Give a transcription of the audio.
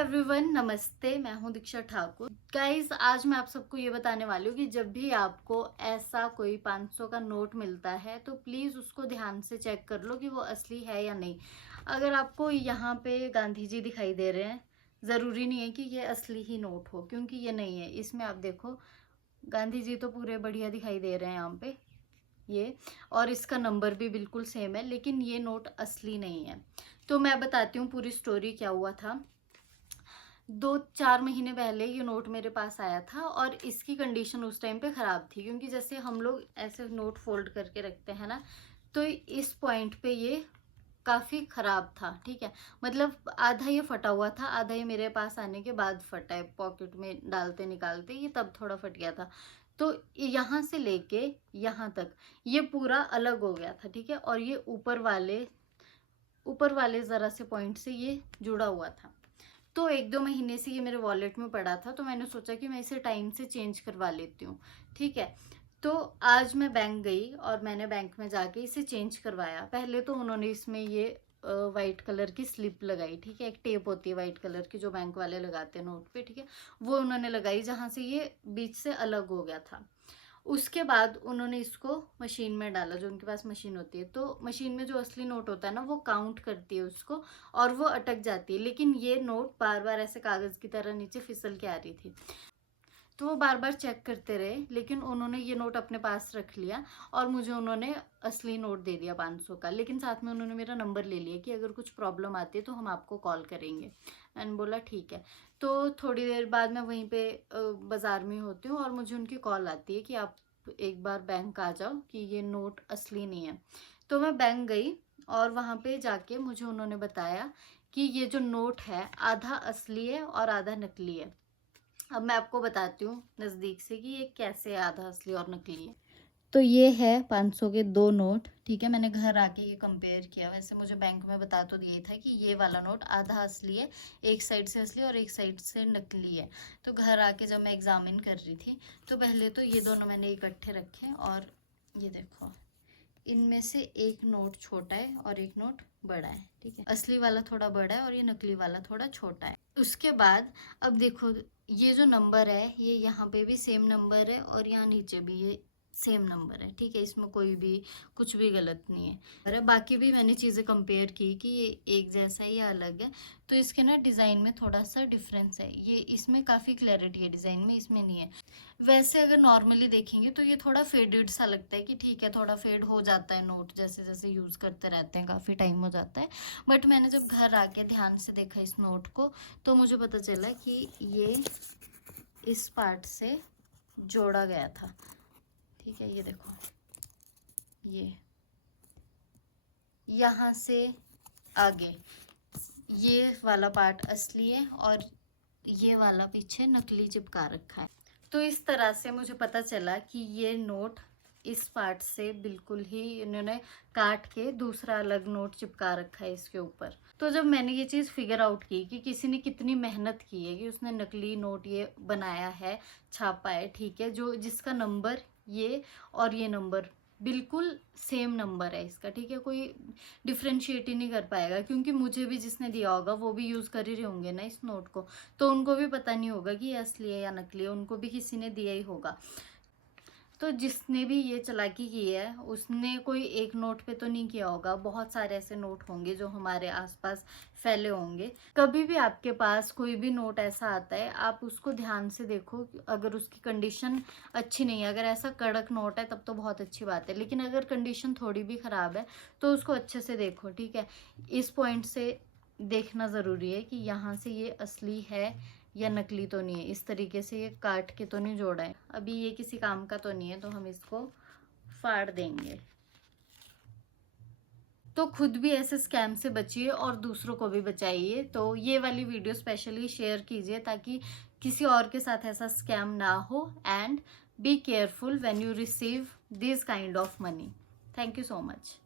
Everyone, नमस्ते। मैं हूं दीक्षा ठाकुर। गाइस, आज मैं आप सबको ये बताने वाली हूँ कि जब भी आपको ऐसा कोई 500 का नोट मिलता है तो प्लीज़ उसको ध्यान से चेक कर लो कि वो असली है या नहीं। अगर आपको यहाँ पे गांधी जी दिखाई दे रहे हैं, ज़रूरी नहीं है कि ये असली ही नोट हो, क्योंकि ये नहीं है। इसमें आप देखो, गांधी जी तो पूरे बढ़िया दिखाई दे रहे हैं यहाँ पे ये, और इसका नंबर भी बिल्कुल सेम है, लेकिन ये नोट असली नहीं है। तो मैं बताती हूँ पूरी स्टोरी क्या हुआ था। 2-4 महीने पहले ये नोट मेरे पास आया था और इसकी कंडीशन उस टाइम पे ख़राब थी, क्योंकि जैसे हम लोग ऐसे नोट फोल्ड करके रखते हैं ना, तो इस पॉइंट पे ये काफ़ी ख़राब था। ठीक है, मतलब आधा ये फटा हुआ था, आधा ये मेरे पास आने के बाद फटा है। पॉकेट में डालते निकालते ये तब थोड़ा फट गया था। तो यहाँ से लेके यहाँ तक ये पूरा अलग हो गया था। ठीक है, और ये ऊपर वाले ज़रा से पॉइंट से ये जुड़ा हुआ था। तो 1-2 महीने से ये मेरे वॉलेट में पड़ा था, तो मैंने सोचा कि मैं इसे टाइम से चेंज करवा लेती हूँ। ठीक है, तो आज मैं बैंक गई और मैंने बैंक में जाके इसे चेंज करवाया। पहले तो उन्होंने इसमें ये वाइट कलर की स्लिप लगाई। ठीक है, एक टेप होती है वाइट कलर की जो बैंक वाले लगाते हैं नोट पे। ठीक है, वो उन्होंने लगाई जहाँ से ये बीच से अलग हो गया था। उसके बाद उन्होंने इसको मशीन में डाला, जो उनके पास मशीन होती है। तो मशीन में जो असली नोट होता है ना, वो काउंट करती है उसको और वो अटक जाती है। लेकिन ये नोट बार बार ऐसे कागज की तरह नीचे फिसल के आ रही थी। तो वो बार बार चेक करते रहे, लेकिन उन्होंने ये नोट अपने पास रख लिया और मुझे उन्होंने असली नोट दे दिया 500 का। लेकिन साथ में उन्होंने मेरा नंबर ले लिया कि अगर कुछ प्रॉब्लम आती है तो हम आपको कॉल करेंगे। मैंने बोला ठीक है। तो थोड़ी देर बाद मैं वहीं पे बाज़ार में होती हूँ और मुझे उनकी कॉल आती है कि आप एक बार बैंक आ जाओ कि ये नोट असली नहीं है। तो मैं बैंक गई और वहाँ पे जाके मुझे उन्होंने बताया कि ये जो नोट है आधा असली है और आधा नकली है। अब मैं आपको बताती हूँ नज़दीक से कि ये कैसे है आधा असली और नकली है। तो ये है 500 के 2 नोट। ठीक है, मैंने घर आके ये कंपेयर किया। वैसे मुझे बैंक में बता तो दिया था कि ये वाला नोट आधा असली है, एक साइड से असली और एक साइड से नकली है। तो घर आके जब मैं एग्जामिन कर रही थी तो पहले तो ये दोनों मैंने इकट्ठे रखे और ये देखो, इनमें से एक नोट छोटा है और एक नोट बड़ा है। ठीक है, असली वाला थोड़ा बड़ा है और ये नकली वाला थोड़ा छोटा है। उसके बाद अब देखो, ये जो नंबर है ये यहाँ पे भी सेम नंबर है और यहाँ नीचे भी ये सेम नंबर है। ठीक है, इसमें कोई भी कुछ भी गलत नहीं है। और बाकी भी मैंने चीज़ें कंपेयर की कि ये एक जैसा है या अलग है। तो इसके ना डिज़ाइन में थोड़ा सा डिफरेंस है। ये इसमें काफ़ी क्लैरिटी है डिज़ाइन में, इसमें नहीं है। वैसे अगर नॉर्मली देखेंगे तो ये थोड़ा फेडेड सा लगता है कि ठीक है, थोड़ा फेड हो जाता है नोट, जैसे जैसे यूज़ करते रहते हैं काफ़ी टाइम हो जाता है। बट मैंने जब घर आके ध्यान से देखा इस नोट को तो मुझे पता चला कि ये इस पार्ट से जोड़ा गया था। ठीक है, ये देखो, ये यहाँ से आगे ये वाला पार्ट असली है और ये वाला पीछे नकली चिपका रखा है। तो इस तरह से मुझे पता चला कि ये नोट इस पार्ट से बिल्कुल ही इन्होंने काट के दूसरा अलग नोट चिपका रखा है इसके ऊपर। तो जब मैंने ये चीज़ फिगर आउट की कि किसी ने कितनी मेहनत की है कि उसने नकली नोट ये बनाया है, छापा है। ठीक है, जो जिसका नंबर ये और ये नंबर बिल्कुल सेम नंबर है इसका। ठीक है, कोई डिफ्रेंशिएट ही नहीं कर पाएगा, क्योंकि मुझे भी जिसने दिया होगा वो भी यूज़ कर ही रहे होंगे ना इस नोट को, तो उनको भी पता नहीं होगा कि ये असली है या नकली है। उनको भी किसी ने दिया ही होगा। तो जिसने भी ये चालाकी की है उसने कोई एक नोट पे तो नहीं किया होगा, बहुत सारे ऐसे नोट होंगे जो हमारे आसपास फैले होंगे। कभी भी आपके पास कोई भी नोट ऐसा आता है, आप उसको ध्यान से देखो। अगर उसकी कंडीशन अच्छी नहीं है, अगर ऐसा कड़क नोट है तब तो बहुत अच्छी बात है, लेकिन अगर कंडीशन थोड़ी भी ख़राब है तो उसको अच्छे से देखो। ठीक है, इस पॉइंट से देखना ज़रूरी है कि यहाँ से ये असली है या नकली तो नहीं है। इस तरीके से ये काट के तो नहीं जोड़ा है। अभी ये किसी काम का तो नहीं है, तो हम इसको फाड़ देंगे। तो खुद भी ऐसे स्कैम से बचिए और दूसरों को भी बचाइए। तो ये वाली वीडियो स्पेशली शेयर कीजिए ताकि किसी और के साथ ऐसा स्कैम ना हो। And be careful when you receive this kind of money. Thank you so much.